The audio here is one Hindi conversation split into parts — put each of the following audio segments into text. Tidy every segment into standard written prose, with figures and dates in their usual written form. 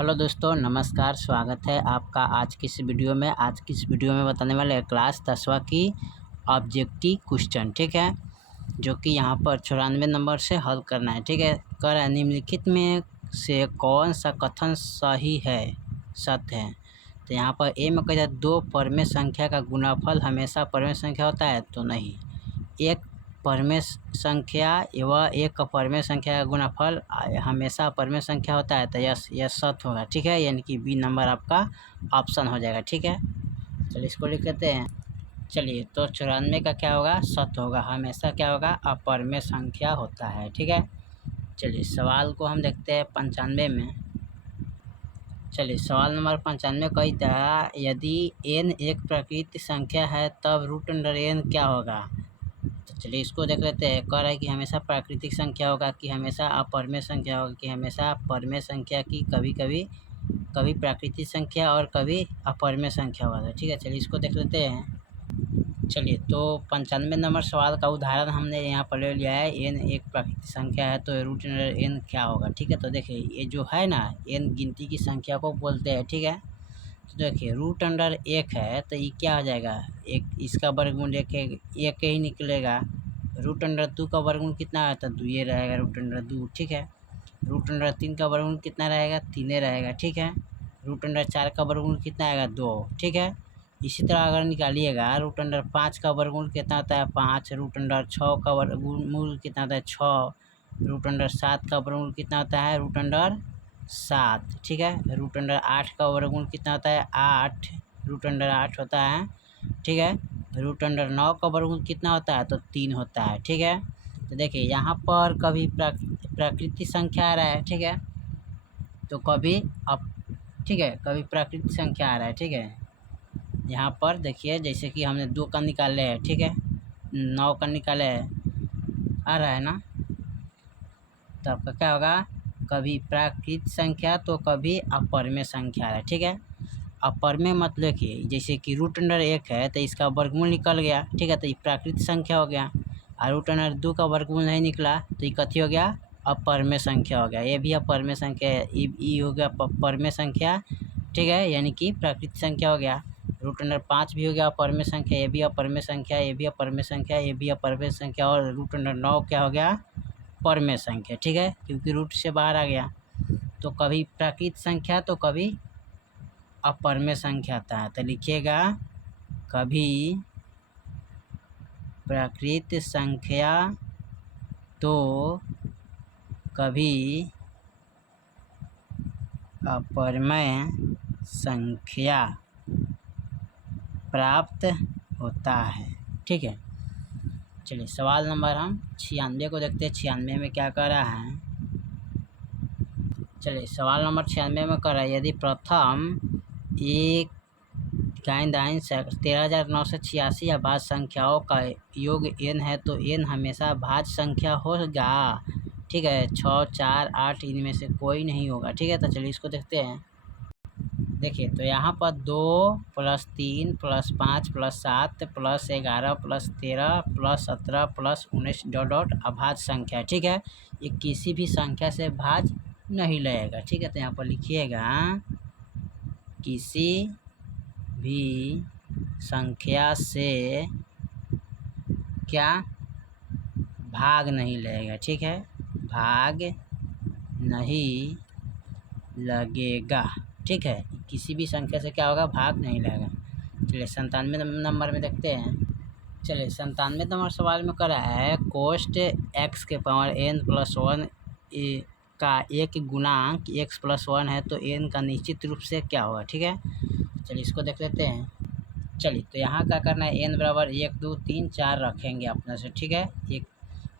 हेलो दोस्तों, नमस्कार। स्वागत है आपका आज की इस वीडियो में। आज की इस वीडियो में बताने वाले हैं क्लास 10वीं की ऑब्जेक्टिव क्वेश्चन, ठीक है, जो कि यहाँ पर 94 नंबर से हल करना है, ठीक है। कर है निम्नलिखित में से कौन सा कथन सही है, सत्य है। तो यहाँ पर ए में कहता है दो परमेय संख्या का गुणाफल हमेशा परमेय संख्या होता है, तो नहीं। एक परमेय संख्या व एक परमेय संख्या का गुणाफल हमेशा परमेय संख्या होता है, तो यह सत्य होगा, ठीक है। यानी कि बी नंबर आपका ऑप्शन हो जाएगा, ठीक है। चलिए इसको लिख लेते हैं। चलिए तो 94 का क्या होगा, सत्य होगा, हमेशा क्या होगा, अपरमेय संख्या होता है, ठीक है। चलिए सवाल को हम देखते हैं 95 में। चलिए सवाल नंबर 95 कहता है यदि n एक प्राकृतिक संख्या है तब √n क्या होगा। तो चलिए इसको देख लेते हैं। कह रहा है कि हमेशा प्राकृतिक संख्या होगा, कि हमेशा अपरमेय संख्या होगा, कि हमेशा परमेय संख्या की कभी प्राकृतिक संख्या और कभी अपरमेय संख्या होगा, ठीक है। चलिए इसको देख लेते हैं। चलिए तो 95 नंबर सवाल का उदाहरण हमने यहाँ पर ले लिया है। n एक प्राकृतिक संख्या है तो √n क्या होगा, ठीक है। तो देखिए ये जो है ना, n गिनती की संख्या को बोलते हैं, ठीक है। तो देखिए √1 है तो ये क्या हो जाएगा, एक इसका वर्गमूल एक ही निकलेगा। √2 का वर्गमूल कितना है, तो 2 ये रहेगा √2, ठीक है। √3 का वर्गमूल कितना रहेगा, 3 रहेगा, ठीक है। √4 का वर्गमूल कितना आएगा, 2, ठीक है। इसी तरह अगर निकालिएगा √5 का वर्गमूल कितना होता है, 5। √6 का वर्गमूल कितना होता है, 6। √7 का वर्गमूल कितना होता है, √7, ठीक है। √8 का वर्गमूल कितना होता है, 8। √8 होता है, ठीक है। √9 का वर्गमूल कितना होता है, तो 3 होता है, ठीक है। तो देखिए यहाँ पर कभी प्राकृतिक संख्या आ रहा है, ठीक है, तो कभी ठीक है, कभी प्राकृतिक संख्या आ रहा है, ठीक है। यहाँ पर देखिए जैसे कि हमने 2 का निकाले है, ठीक है, 9 का निकाले है, आ रहा है ना। तो आपका क्या होगा, कभी प्राकृतिक संख्या तो कभी अपरमेय संख्या आ रहा है, ठीक है। अपरमेय मतलब कि जैसे कि √1 है तो इसका वर्गमूल निकल गया, ठीक है, तो ये प्राकृतिक संख्या हो गया। और √2 का वर्गमूल नहीं निकला तो ये कथी हो गया, अपरमेय संख्या हो गया। ये भी अपरमेय संख्या है, ये हो गया परमेय संख्या, ठीक है, यानी कि प्राकृतिक संख्या हो गया। √5 भी हो गया अपरमेय संख्या, ये भी अपरमेय संख्या, ये भी अपरमेय संख्या, ये भी अपरमेय संख्या। और √9 क्या हो गया, परमेय संख्या, ठीक है, क्योंकि रूट से बाहर आ गया। तो कभी प्राकृतिक संख्या तो कभी अपरमेय संख्या आता है। तो लिखिएगा कभी प्राकृतिक संख्या तो कभी अपरमेय संख्या प्राप्त होता है, ठीक है। चलिए सवाल नंबर हम 96 को देखते हैं। 96 में क्या कर रहा है, चलिए सवाल नंबर 96 में कर रहा है यदि प्रथम एक दाइन 13,986 अभाज्य संख्याओं का योग n है तो n हमेशा भाज्य संख्या होगा, ठीक है। 6, 4, 8 इनमें से कोई नहीं होगा, ठीक है। तो चलिए इसको देखते हैं। देखिए तो यहाँ पर 2 + 3 + 5 + 7 + 11 + 13 + 17 + 19 ... अभाज्य संख्या है, ठीक है। ये किसी भी संख्या से भाज्य नहीं लगेगा, ठीक है। तो यहाँ पर लिखिएगा किसी भी संख्या से क्या भाग नहीं लगेगा, ठीक है, भाग नहीं लगेगा, ठीक है। किसी भी संख्या से क्या होगा, भाग नहीं लगेगा। चलिए 97 नंबर में देखते हैं। चलिए 97 नंबर सवाल में करा है कोष्ट x के पावर n + 1 का एक गुणांक x + 1 है तो n का निश्चित रूप से क्या होगा, ठीक है। चलिए इसको देख लेते हैं। चलिए तो यहाँ क्या करना है, n बराबर 1, 2, 3, 4 रखेंगे अपने से, ठीक है। एक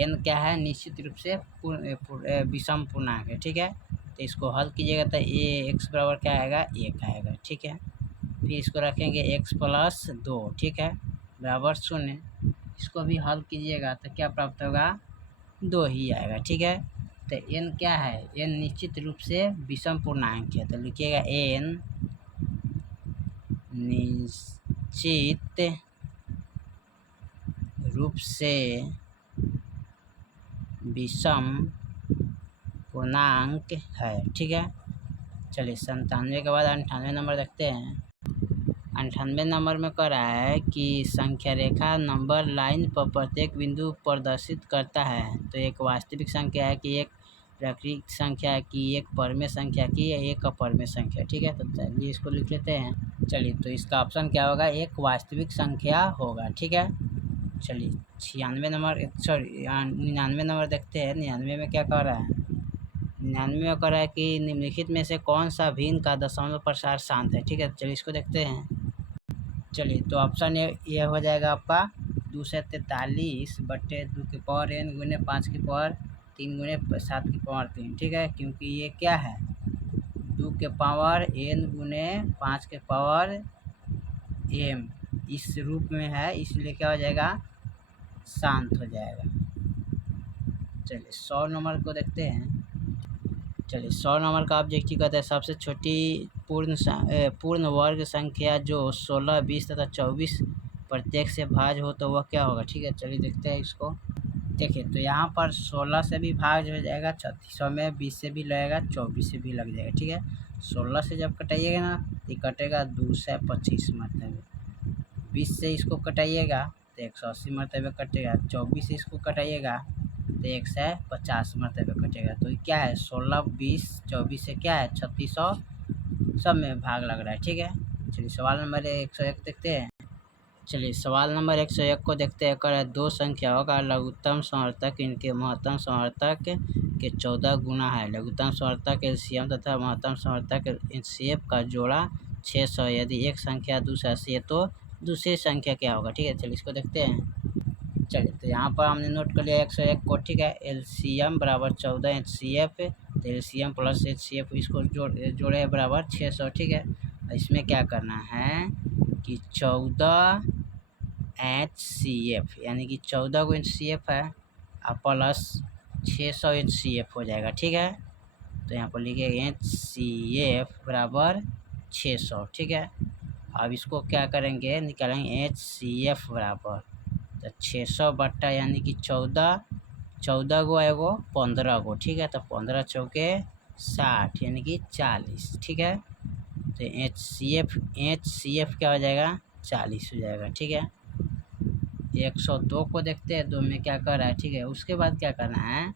n क्या है, निश्चित रूप से विषम पूर्णांक है, ठीक है। तो इसको हल कीजिएगा तो x बराबर क्या आएगा, 1 आएगा, ठीक है। फिर इसको रखेंगे x + 2, ठीक है, बराबर 0। इसको भी हल कीजिएगा तो क्या प्राप्त होगा, 2 ही आएगा, ठीक है। तो n क्या है, n निश्चित रूप से विषम पूर्णांक है। तो लिखिएगा n निश्चित रूप से विषम पूर्णांक है, ठीक है। चलिए 97 के बाद 98 नंबर देखते हैं। 98 नंबर में कह रहा है कि संख्या रेखा नंबर लाइन पर प्रत्येक बिंदु प्रदर्शित करता है। तो एक वास्तविक संख्या है कि एक प्राकृतिक संख्या की, एक परमेय संख्या की, या एक अपरमेय संख्या। ठीक है, तो चलिए इसको लिख लेते हैं। चलिए तो इसका ऑप्शन क्या होगा, एक वास्तविक संख्या होगा। ठीक है, चलिए 96 नंबर, सॉरी 99 नंबर देखते हैं। 99 में क्या कह रहा है, 99 में कह रहा है कि निम्नलिखित में से कौन सा भिन्न का दशमलव प्रसार शांत है। ठीक है, चलिए इसको देखते हैं। चलिए तो ऑप्शन ये हो जाएगा आपका 243 बटे 2 की पावर n गुने 5 की पावर 3 गुने 7 की पावर 3। ठीक है, क्योंकि ये क्या है, 2 के पावर n गुने 5 के पावर m इस रूप में है, इसलिए क्या हो जाएगा, शांत हो जाएगा। चलिए 100 नंबर को देखते हैं। चलिए 100 नंबर का ऑब्जेक्टिव कहता है सबसे छोटी पूर्ण वर्ग संख्या जो 16, 20 तथा 24 प्रत्येक से भाज्य हो तो वह क्या होगा। ठीक है, चलिए देखते हैं इसको। देखिए तो यहाँ पर 16 से भी भाज्य हो जाएगा, 3600 में 20 से भी लगेगा, 24 से भी लग जाएगा। ठीक है, 16 से जब कटाइएगा ना ये कटेगा 225 मरतबे, 20 से इसको कटाइएगा तो 180 मरतबे कटेगा, 24 से इसको कटाइएगा तो 150 मरतबे कटेगा। तो क्या है, 16, 20, 24 से क्या है 3600 सब में भाग लग रहा है। ठीक है, चलिए सवाल नंबर 101 देखते हैं। चलिए सवाल नंबर 101 को देखते हैं। कर दो संख्याओं का लघुत्तम समवर्तक इनके महत्तम समवर्तक के 14 गुना है। लघुत्तम समवर्तक एलसीएम तथा महत्तम समवर्तक एचसीएफ का जोड़ा 600। यदि एक संख्या 280 है तो दूसरी संख्या क्या होगा। ठीक है, चलिए इसको देखते हैं। चलिए तो यहाँ पर हमने नोट कर लिया 101 को। ठीक है, एलसीएम बराबर 14 एचसीएफ, तो एलसीएम प्लस एचसीएफ इसको जोड़े बराबर 600। ठीक है, इसमें क्या करना है कि 14 HCF यानी कि 14 को HCF है और प्लस 600 HCF हो जाएगा। ठीक है, तो यहाँ पर लिखे HCF बराबर 600। ठीक है, अब इसको क्या करेंगे, निकालेंगे HCF बराबर तो 600 बट्टा यानी कि 14 गो एगो 15 गो। ठीक है, तो 15 चौके 60 यानी कि 40। ठीक है, तो HCF क्या हो जाएगा, 40 हो जाएगा। ठीक है, 102 को देखते हैं, 2 में क्या कर रहा है। ठीक है, उसके बाद क्या करना है,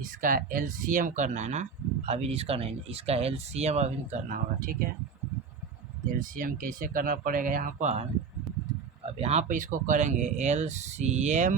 इसका LCM करना है ना, अभी इसका नहीं, इसका LCM अभी करना होगा। ठीक है, LCM कैसे करना पड़ेगा यहाँ पर, अब यहाँ पर इसको करेंगे LCM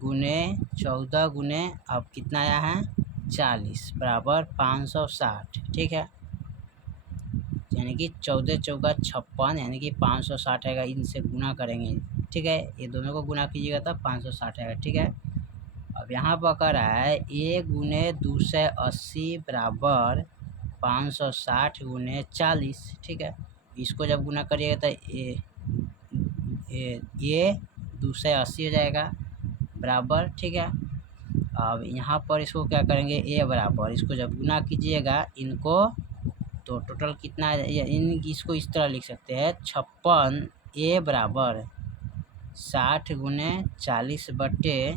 गुने 14 गुने अब कितना आया है 40 बराबर 560। ठीक है, यानी कि 14 चौका 56 यानी कि 560 आएगा, इनसे गुना करेंगे। ठीक है, ये दोनों को गुना कीजिएगा तब 560 आएगा। ठीक है, अब यहाँ पर कह रहा है a गुने 280 बराबर 560 गुने 40। ठीक है, इसको जब गुना करिएगा तो ये 280 हो जाएगा बराबर। ठीक है, अब यहाँ पर इसको क्या करेंगे, a बराबर, इसको जब गुना कीजिएगा इनको तो टोटल कितना है, इसको इस तरह लिख सकते हैं 56 a बराबर 60 गुने 40 बटे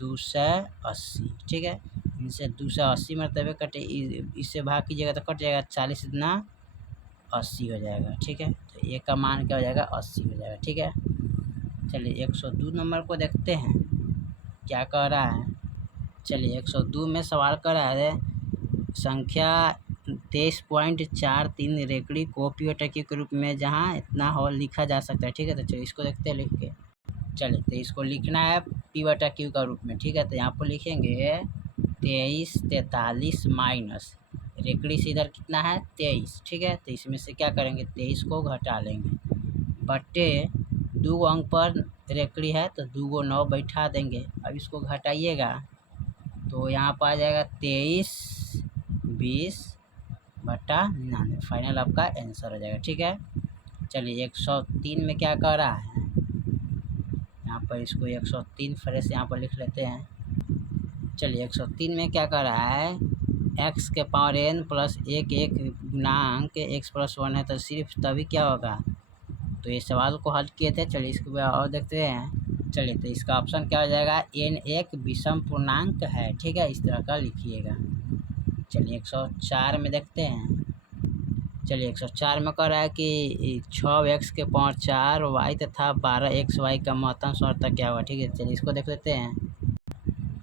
280। ठीक है, इनसे 280 मरतबे कटे, इससे भाग कीजिएगा तो कट जाएगा, 40 इतना 80 हो जाएगा। ठीक है, तो ए का मान क्या हो जाएगा, 80 हो जाएगा। ठीक है, चलिए 102 नंबर को देखते हैं क्या कह रहा है। चलिए 102 में सवाल कर रहा है संख्या 23.43 रेकड़ी को पीओटकी के रूप में जहाँ इतना हो लिखा जा सकता है। ठीक है, तो चलिए इसको देखते हैं लिख के। चलिए तो इसको लिखना है पीओटकी का रूप में। ठीक है, तो यहाँ पर लिखेंगे 23 43 माइनस रेकड़ी से इधर कितना है 23। ठीक है, तो इसमें से क्या करेंगे 23 को घटा लेंगे बटे 2 अंक पर रेकड़ी है तो 2 को 9 बैठा देंगे। अब इसको घटाइएगा तो यहाँ पर आ जाएगा 23 20 बटा 99, फाइनल आपका आंसर हो जाएगा। ठीक है, चलिए 103 में क्या कह रहा है, यहाँ पर इसको 103 फ्रेश यहाँ पर लिख लेते हैं। चलिए 103 में क्या कह रहा है, x के पावर n प्लस एक गुणांक x प्लस 1 है तो सिर्फ तभी क्या होगा। तो ये सवाल को हल किए थे, चलिए इसके बाद और देखते हैं। चलिए तो इसका ऑप्शन क्या हो जाएगा, n एक विषम पूर्णांक है। ठीक है, इस तरह का लिखिएगा। चलिए 104 में देखते हैं। चलिए 104 में कह रहा है कि 6x के पावर 4 वाई तथा 12x वाई का महत्तम शर्त क्या होगा। ठीक है, चलिए इसको देख लेते हैं।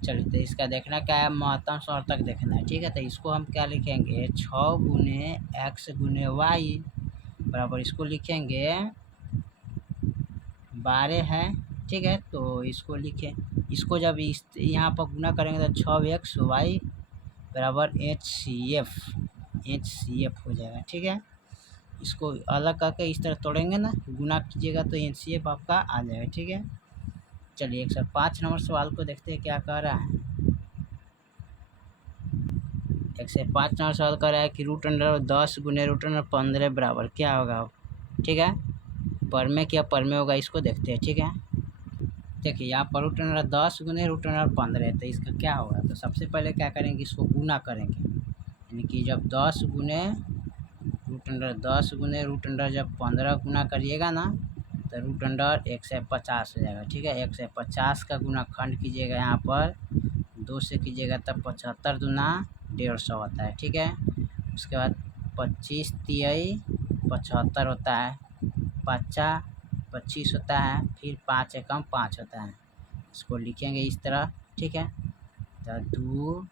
चलिए तो इसका देखना क्या है, महत्तम शर्त देखना है। ठीक है, तो इसको हम क्या लिखेंगे, 6 गुने x गुने वाई बराबर इसको लिखेंगे 12 है। ठीक है, तो इसको लिखें, इसको जब इस यहाँ पर गुना करेंगे तो 6x वाई बराबर HCF हो जाएगा। ठीक है, इसको अलग करके इस तरह तोड़ेंगे ना, गुना कीजिएगा तो HCF आपका आ जाएगा। ठीक है, चलिए 105 नंबर सवाल को देखते हैं क्या कह रहा है। 105 नंबर सवाल कह रहा है कि √10 गुने √15 बराबर क्या होगा। ठीक है, पर में क्या पर में होगा, इसको देखते हैं। ठीक है, देखिए यहाँ पर √10 गुने √15 है, तो इसका क्या होगा। तो सबसे पहले क्या करेंगे, इसको गुना करेंगे, यानी कि जब 10 गुने √10 जब 15 गुना करिएगा ना तो √150 हो जाएगा। ठीक है, 150 का गुना खंड कीजिएगा, यहाँ पर 2 से कीजिएगा तब 75 दूना 150 होता है। ठीक है, उसके बाद 25 तिहाई 75 होता है, 25 होता है, फिर 5 एकम 5 होता है। इसको लिखेंगे इस तरह। ठीक है, तो 2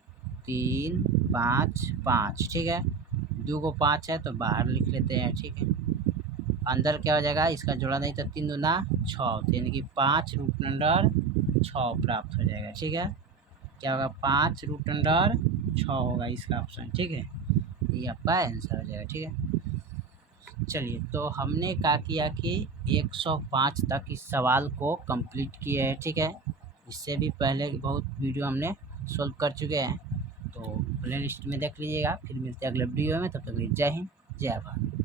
3 5 5। ठीक है, 2 को 5 है तो बाहर लिख लेते हैं। ठीक है, अंदर क्या हो जाएगा, इसका जोड़ा नहीं तो 3 दूना 6, यानी कि 5√6 प्राप्त हो जाएगा। ठीक है, क्या होगा, 5√6 होगा इसका ऑप्शन। ठीक है, ये आपका आंसर हो जाएगा। ठीक है, चलिए तो हमने क्या किया कि 105 तक इस सवाल को कंप्लीट किए हैं। ठीक है, इससे भी पहले बहुत वीडियो हमने सॉल्व कर चुके हैं, तो प्ले लिस्ट में देख लीजिएगा। फिर मिलते हैं अगले वीडियो में, तब तक जय हिंद जय भारत।